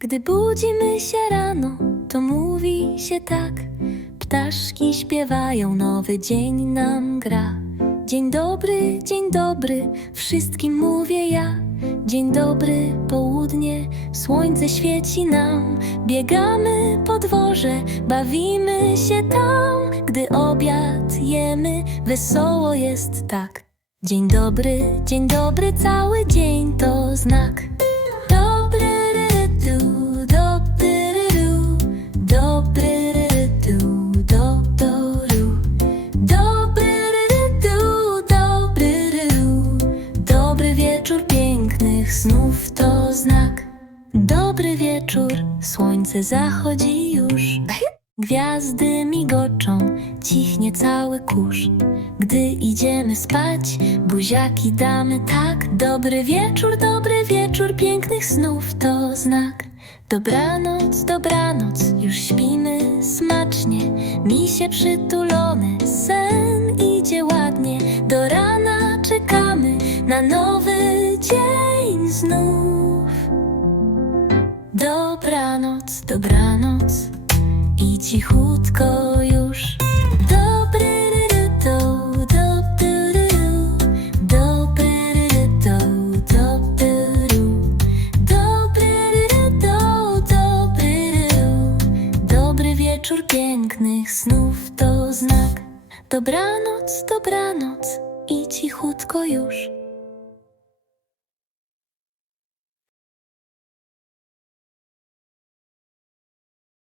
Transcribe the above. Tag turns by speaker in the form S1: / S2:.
S1: Gdy budzimy się rano, to mówi się tak. Ptaszki śpiewają, nowy dzień nam gra. Dzień dobry, dzień dobry, wszystkim mówię ja. Dzień dobry, południe, słońce świeci nam. Biegamy po dworze, bawimy się tam. Gdy obiad jemy, wesoło jest tak. Dzień dobry, dzień dobry, cały dzień snów to znak. Dobry wieczór, słońce zachodzi już. Gwiazdy migoczą, cichnie cały kurz. Gdy idziemy spać, buziaki damy tak. Dobry wieczór, dobry wieczór, pięknych snów to znak. Dobranoc, dobranoc, już śpimy smacznie. Misie przytulone, sen idzie ładnie. Do rana czekamy na nowy dzień znów. Dobranoc, dobranoc i cichutko już. Dobry dobry. Dobry wieczór pięknych snów to znak. Dobranoc, dobranoc i cichutko już.